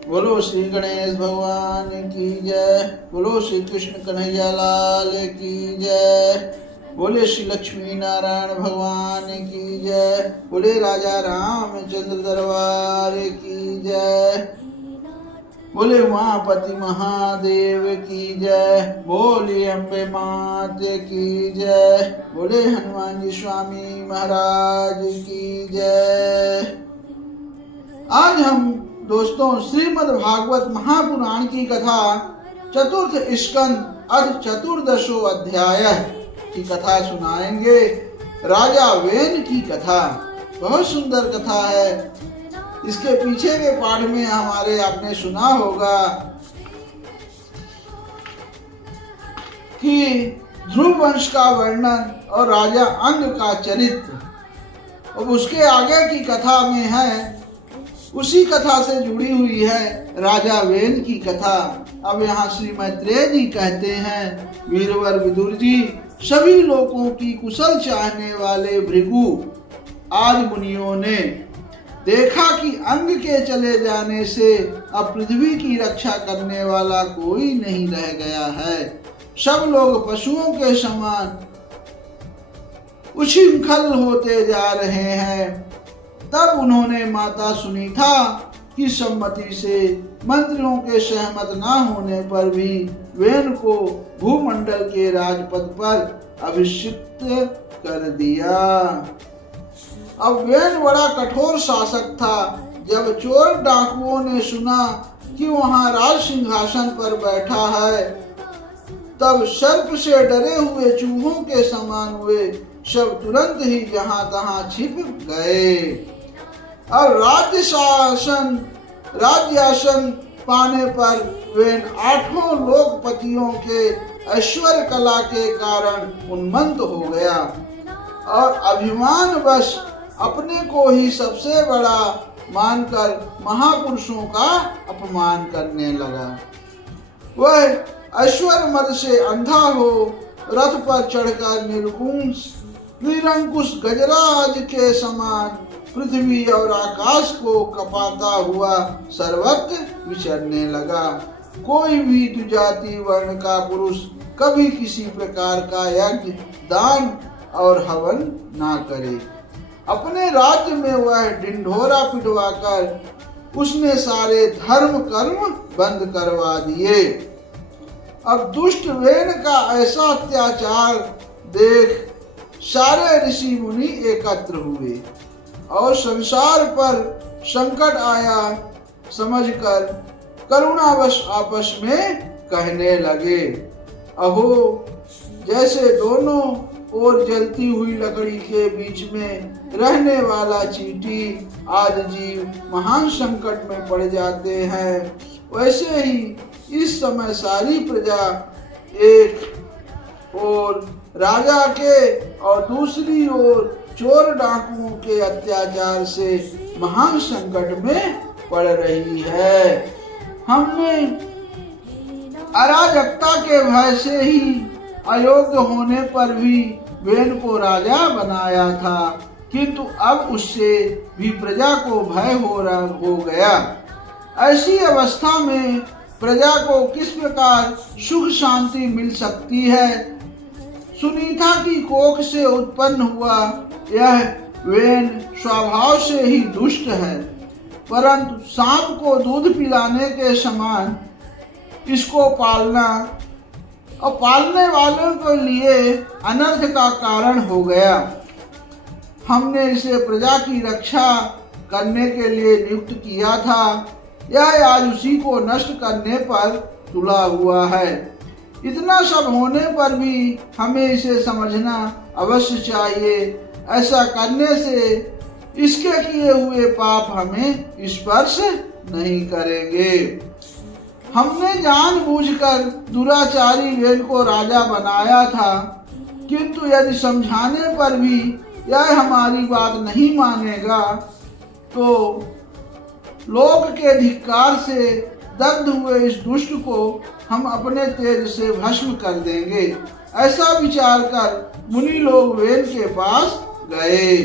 बोलो श्री गणेश भगवान की जय। बोलो श्री कृष्ण कन्हैया लाल की जय। बोले श्री लक्ष्मी नारायण भगवान की जय। बोले राजा रामचंद्र दरबार की जय। बोले उमापति महादेव की जय। बोले अम्बे मात की जय। बोले हनुमान जी स्वामी महाराज की जय। आज हम दोस्तों श्रीमद् भागवत महापुराण की कथा चतुर्थ स्कंद अथ चतुर्दशो अध्याय की कथा सुनाएंगे। राजा वेन की कथा बहुत सुंदर कथा है। इसके पीछे के पाठ में हमारे आपने सुना होगा कि ध्रुव वंश का वर्णन और राजा अंग का चरित्र। अब उसके आगे की कथा में है, उसी कथा से जुड़ी हुई है राजा वेन की कथा। अब यहाँ श्री मैत्रेय जी कहते हैं, वीरवर विदुर जी, सभी लोगों की कुशल चाहने वाले भृगु आदि मुनियों ने देखा कि अंग के चले जाने से अब पृथ्वी की रक्षा करने वाला कोई नहीं रह गया है। सब लोग पशुओं के समान उच्छृंखल होते जा रहे हैं। तब उन्होंने माता सुनीता की सम्मति से मंत्रियों के सहमत न होने पर भी वेन को भूमंडल के राजपद पर अभिषिक्त कर दिया। अब वेन बड़ा कठोर शासक था। जब चोर डाकुओं ने सुना कि वहां राज सिंहासन पर बैठा है, तब सर्प से डरे हुए चूहों के समान हुए सब तुरंत ही जहां तहां छिप गए। अब राज्यासन पाने पर वेन 8 लोकपतियों के ऐश्वर्य कला के कारण उन्मत्त हो गया और अभिमान वश अपने को ही सबसे बड़ा मानकर महापुरुषों का अपमान करने लगा। वह ऐश्वर्य मद से अंधा हो रथ पर चढ़कर निरंकुश गजराज के समान पृथ्वी और आकाश को कपाता हुआ सर्वत्र विचरने लगा। कोई भी द्विजाति वर्ण का पुरुष कभी किसी प्रकार का यज्ञ, दान और हवन ना करे। अपने राज्य में वह ढिंढोरा पिटवाकर उसने सारे धर्म कर्म बंद करवा दिए। अब दुष्ट वेन का ऐसा अत्याचार देख सारे ऋषि मुनि एकत्र हुए और संसार पर संकट आया समझकर करुणावश आपस में कहने लगे, अहो, जैसे दोनों और जलती हुई लकड़ी के बीच में रहने वाला चींटी आदि जीव महान संकट में पड़ जाते हैं, वैसे ही इस समय सारी प्रजा एक ओर राजा के और दूसरी ओर चोर डाकुओं के अत्याचार से महान संकट में पड़ रही है। हमने अराजकता के भय से ही अयोग्य होने पर भी वेन को राजा बनाया था, किंतु अब उससे भी प्रजा को भय हो गया। ऐसी अवस्था में प्रजा को किस प्रकार सुख शांति मिल सकती है। सुनीता की कोख से उत्पन्न हुआ यह वेन स्वभाव से ही दुष्ट है, परंतु सांप को दूध पिलाने के समान इसको पालना और पालने वालों के लिए अनर्थ का कारण हो गया। हमने इसे प्रजा की रक्षा करने के लिए नियुक्त किया था, यह आज उसी को नष्ट करने पर तुला हुआ है। इतना सब होने पर भी हमें इसे समझना अवश्य चाहिए। ऐसा करने से इसके किए हुए पाप हमें स्पर्श नहीं करेंगे। हमने जानबूझकर दुराचारी वेन को राजा बनाया था, किंतु यदि समझाने पर भी यह हमारी बात नहीं मानेगा तो लोक के धिक्कार से दग्ध हुए इस दुष्ट को हम अपने तेज से भस्म कर देंगे। ऐसा विचार कर मुनि लोग वेन के पास गए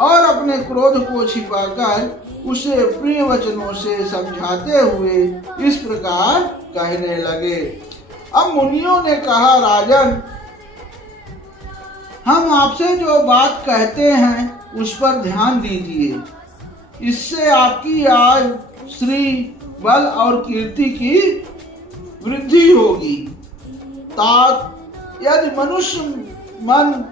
और अपने क्रोध को छिपाकर उसे प्रिय वचनों से समझाते हुए इस प्रकार कहने लगे। अब मुनियों ने कहा, राजन, हम आपसे जो बात कहते हैं उस पर ध्यान दीजिए। इससे आपकी आयु, श्री, बल और कीर्ति की वृद्धि होगी। तात, यदि मनुष्य मन,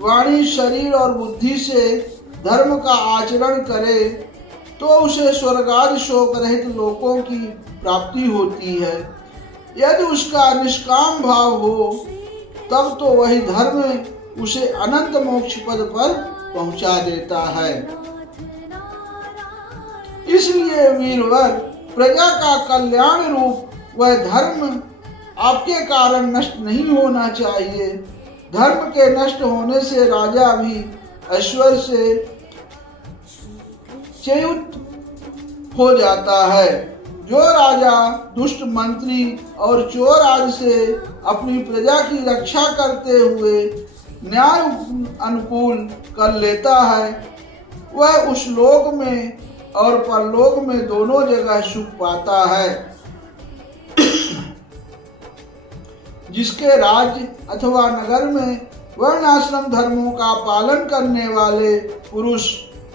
वाणी, शरीर और बुद्धि से धर्म का आचरण करे तो उसे स्वर्गादि शोक रहित लोकों की प्राप्ति होती है। यदि उसका निष्काम भाव हो तब तो वही धर्म उसे अनंत मोक्ष पद पर पहुंचा देता है। इसलिए वीरवर, प्रजा का कल्याण रूप वह धर्म आपके कारण नष्ट नहीं होना चाहिए। धर्म के नष्ट होने से राजा भी ऐश्वर्य से च्युत हो जाता है। जो राजा दुष्ट मंत्री और चोर आदि से अपनी प्रजा की रक्षा करते हुए न्याय अनुकूल कर लेता है, वह उस लोक में और परलोक में दोनों जगह सुख पाता है। जिसके राज्य अथवा नगर में वर्णाश्रम धर्मों का पालन करने वाले पुरुष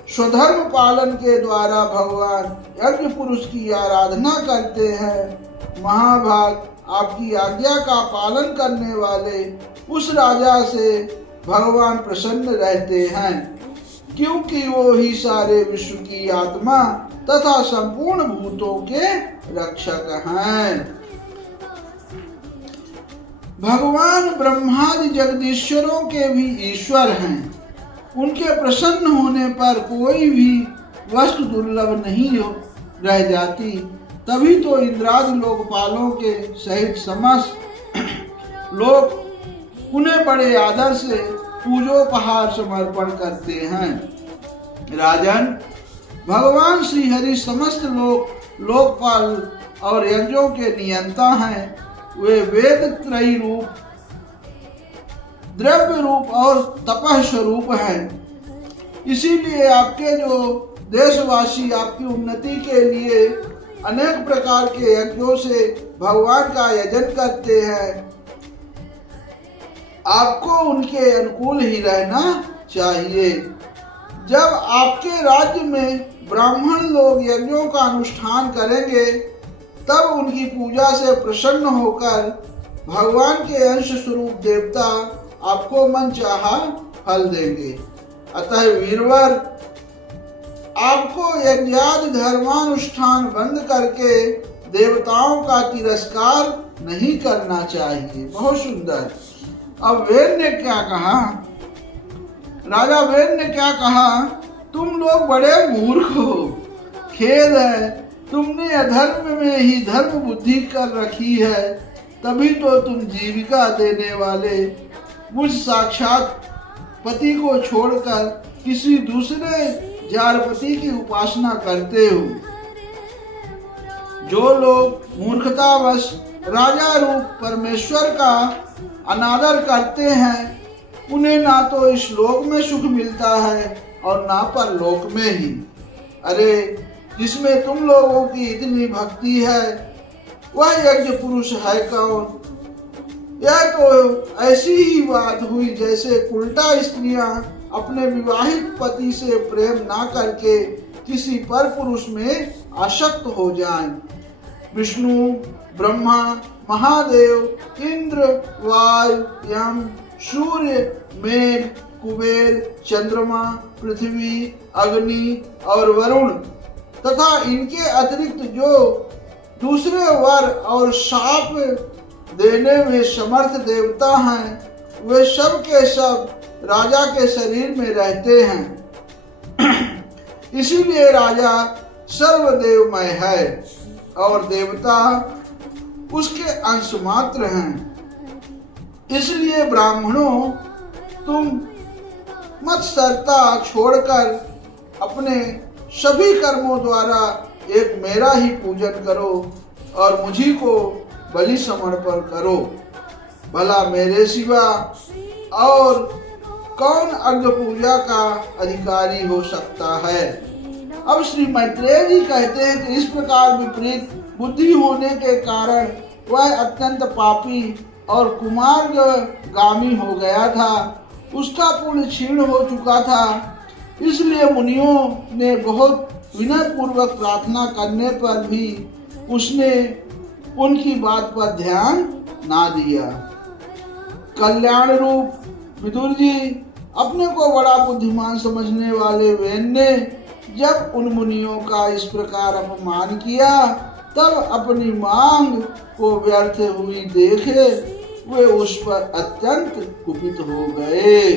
स्वधर्म पालन के द्वारा भगवान यज्ञ पुरुष की आराधना करते हैं, महाभाग आपकी आज्ञा का पालन करने वाले उस राजा से भगवान प्रसन्न रहते हैं, क्योंकि वो ही सारे विश्व की आत्मा तथा संपूर्ण भूतों के रक्षक हैं। भगवान ब्रह्मादि जगदीश्वरों के भी ईश्वर हैं। उनके प्रसन्न होने पर कोई भी वस्तु दुर्लभ नहीं रह जाती। तभी तो इंद्रादि लोकपालों के सहित समस्त लोग उन्हें बड़े आदर से पूजोपहार समर्पण करते हैं। राजन, भगवान श्री हरि समस्त लोकपाल और यज्ञों के नियंता हैं। वे वेद त्रयी रूप, द्रव्य रूप और तपः स्वरूप हैं। इसीलिए आपके जो देशवासी आपकी उन्नति के लिए अनेक प्रकार के यज्ञों से भगवान का यजन करते हैं। आपको उनके अनुकूल ही रहना चाहिए। जब आपके राज्य में ब्राह्मण लोग यज्ञों का अनुष्ठान करेंगे तब उनकी पूजा से प्रसन्न होकर भगवान के अंश स्वरूप देवता आपको मनचाहा फल देंगे। अतः वीरवर, आपको यज्ञादि धर्मानुष्ठान बंद करके देवताओं का तिरस्कार नहीं करना चाहिए। बहुत सुंदर। अब वेद ने क्या कहा? राजा वेद ने क्या कहा? तुम लोग बड़े मूर्ख हो, खेद है, तुमने अधर्म में ही धर्म बुद्धि कर रखी है। तभी तो तुम जीविका देने वाले मुझ साक्षात पति को छोड़कर किसी दूसरे जारपति की उपासना करते हो। जो लोग मूर्खतावश राजा रूप परमेश्वर का अनादर करते हैं, उन्हें ना तो इस लोक में सुख मिलता है और ना परलोक में ही। अरे, जिसमें तुम लोगों की इतनी भक्ति है वह यज्ञ पुरुष है कौन? यह तो ऐसी ही बात हुई जैसे उल्टा स्त्रियां अपने विवाहित पति से प्रेम ना करके किसी पर पुरुष में आसक्त हो जाएं। विष्णु, ब्रह्मा, महादेव, इंद्र, वायु, यम, सूर्य, मेघ, कुबेर, चंद्रमा, पृथ्वी, अग्नि और वरुण तथा इनके अतिरिक्त जो दूसरे वर और शाप देने में समर्थ देवता हैं, वे सब के सब राजा के शरीर में रहते हैं। इसीलिए राजा सर्वदेवमय है और देवता उसके अंश मात्र हैं। इसलिए ब्राह्मणों, तुम मत्सरता छोड़कर अपने सभी कर्मों द्वारा एक मेरा ही पूजन करो और मुझी को बलि समर्पण करो। भला मेरे सिवा और कौन अग्नि पूजा का अधिकारी हो सकता है? अब श्री मैत्रेय जी कहते हैं कि इस प्रकार विपरीत बुद्धि होने के कारण वह अत्यंत पापी और कुमार्गामी हो गया था। उसका पुण्य क्षीण हो चुका था। इसलिए मुनियों ने बहुत विनय पूर्वक प्रार्थना करने पर भी उसने उनकी बात पर ध्यान ना दिया। कल्याण रूप विदुर जी, अपने को बड़ा बुद्धिमान समझने वाले वेन ने जब उन मुनियों का इस प्रकार अपमान किया, तब अपनी मांग को व्यर्थ हुई देखे वे उस पर अत्यंत कुपित हो गए।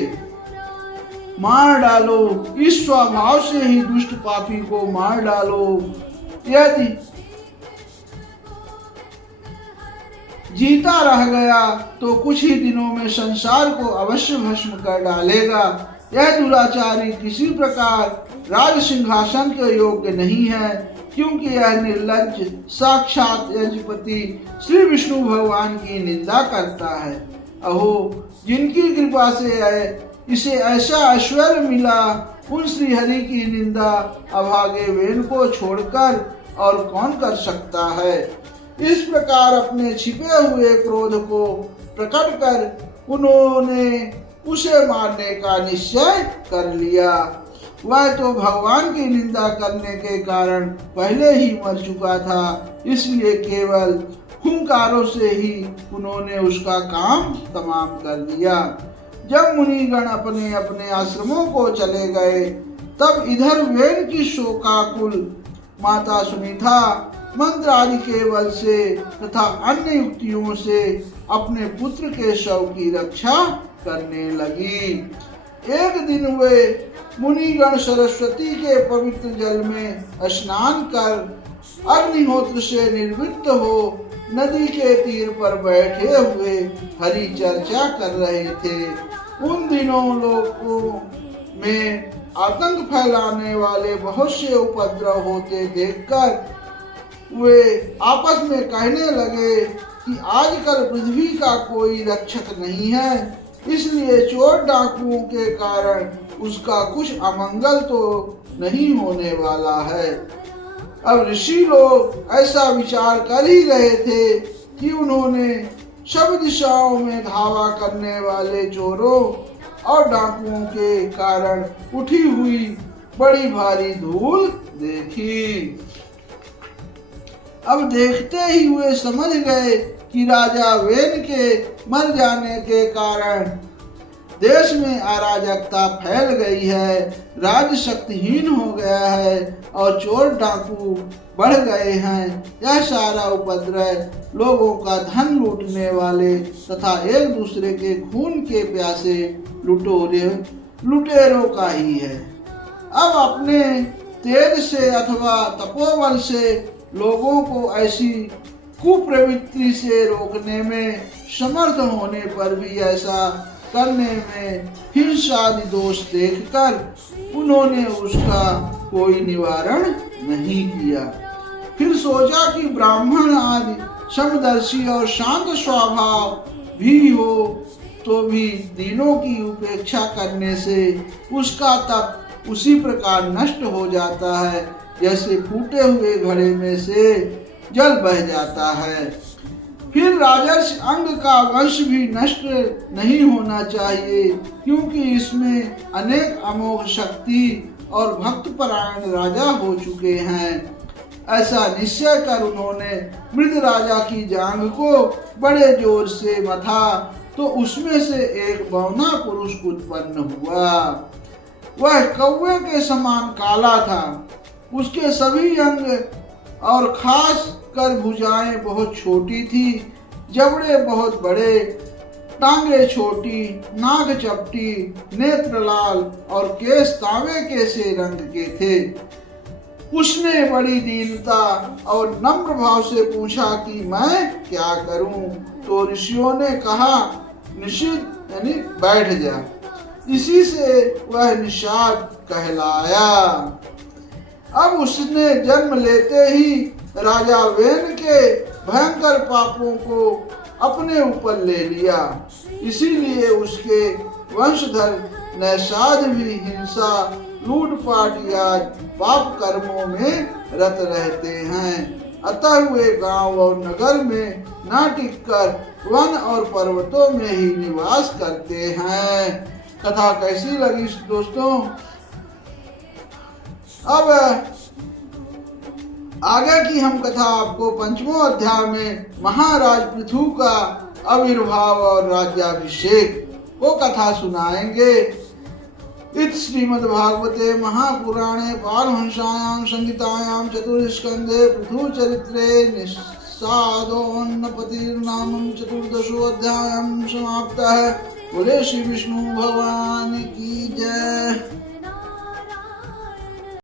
मार डालो, इस स्वभाव से ही दुष्ट पापी को मार डालो। यदि जीता रह गया तो कुछ ही दिनों में संसार को अवश्य भस्म कर डालेगा। यह दुराचारी किसी प्रकार राज सिंहासन के योग्य नहीं है, क्योंकि यह निर्लज्ज साक्षात यजपति श्री विष्णु भगवान की निंदा करता है। अहो, जिनकी कृपा से इसे ऐसा ऐश्वर्य मिला, उन श्री हरि की निंदा अभागे वेन को छोड़कर और कौन कर सकता है। इस प्रकार अपने छिपे हुए क्रोध को प्रकट कर उन्होंने उसे मारने का निश्चय कर लिया। वह तो भगवान की निंदा करने के कारण पहले ही मर चुका था, इसलिए केवल हुंकारों से ही उन्होंने उसका काम तमाम कर दिया। जब मुनिगण अपने अपने आश्रमों को चले गए, तब इधर वेन की शोकाकुल माता सुनीता मंत्र आदि के बल से तथा अन्य युक्तियों से अपने पुत्र के शव की रक्षा करने लगी। एक दिन वे मुनिगण सरस्वती के पवित्र जल में स्नान कर अग्निहोत्र से निवृत्त हो नदी के तीर पर बैठे हुए हरि चर्चा कर रहे थे। उन दिनों लोगों में आतंक फैलाने वाले बहुत से उपद्रव होते देखकर वे आपस में कहने लगे कि आजकल पृथ्वी का कोई रक्षक नहीं है, इसलिए चोर डाकुओं के कारण उसका कुछ अमंगल तो नहीं होने वाला है। अब ऋषि लोग ऐसा विचार कर ही रहे थे कि उन्होंने सब दिशाओं में धावा करने वाले चोरों और डाकुओं के कारण उठी हुई बड़ी भारी धूल देखी। अब देखते ही वे समझ गए कि राजा वेन के मर जाने के कारण देश में अराजकता फैल गई है, राज्य शक्तिहीन हो गया है और चोर डाकू बढ़ गए हैं। यह सारा उपद्रव लोगों का धन लूटने वाले तथा एक दूसरे के खून के प्यासे लुटेरों का ही है। अब अपने तेज से अथवा तपोबल से लोगों को ऐसी कुप्रवृत्ति से रोकने में समर्थ होने पर भी ऐसा करने में हिंसादि दोष देखकर उन्होंने उसका कोई निवारण नहीं किया। फिर सोचा कि ब्राह्मण आदि समदर्शी और शांत स्वभाव भी हो तो भी दीनों की उपेक्षा करने से उसका तप उसी प्रकार नष्ट हो जाता है जैसे फूटे हुए घड़े में से जल बह जाता है। फिर राजर्ष अंग का वंश भी नष्ट नहीं होना चाहिए, क्योंकि इसमें अनेक अमोघ शक्ति और भक्तपरायण राजा हो चुके हैं। ऐसा निश्चय कर उन्होंने मृत राजा की जांघ को बड़े जोर से मथा तो उसमें से एक बौना पुरुष उत्पन्न हुआ। वह कौवे के समान काला था। उसके सभी अंग और खास कर भुजाएं बहुत छोटी थी, जबड़े बहुत बड़े, टांगे छोटी, नाक चपटी, नेत्र लाल और केस तांबे के से रंग के थे। उसने बड़ी दीनता और नम्र भाव से पूछा कि मैं क्या करूं? तो ऋषियों ने कहा, निषिद्ध यानी बैठ जा। इसी से वह निषाद कहलाया। अब उसने जन्म लेते ही राजा वेन के भयंकर पापों को अपने ऊपर ले लिया। इसीलिए उसके वंशधर नैषाद भी हिंसा, लूटपाट या पाप कर्मों में रत रहते हैं। अतः वे गांव और नगर में न टिककर वन और पर्वतों में ही निवास करते हैं। कथा कैसी लगी दोस्तों? अब आगे की हम कथा आपको पंचमों अध्याय में महाराज पृथु का आविर्भाव और राज्याभिषेक वो कथा सुनाएंगे। इत श्रीमद्भागवते महापुराणे पारमहंस्यां संहितायां चतुर्स्कंधे पृथु चरित्रे निस्सादोन्नपतिर्नामं चतुर्दशोऽध्यायः समाप्तः। बोले श्री विष्णु भगवान की जय।